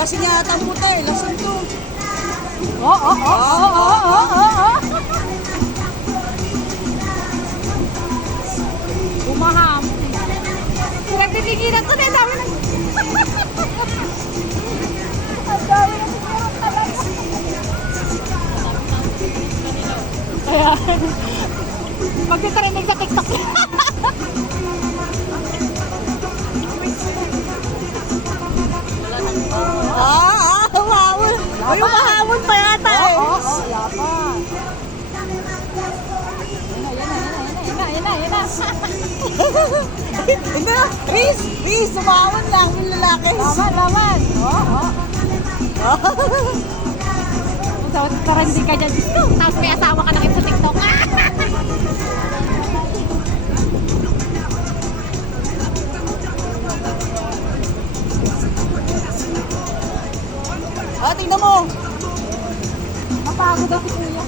lasing yata ang puti. Lasing to. Umaham. Pinagtitigilan ko na, dami na. Ang dami na siguro talaga. Kaya, magtitarinig sa TikTok. Humawon. Ay, humahawon pa yata eh. Wala pa. Yan na. Hindi na. Riz, humawon lang yung lalaki. Laman. So, parang hindi ka dyan. Tapos may asawa ka na sa TikTok. Tingnan mo. Napagod ako si Kuya.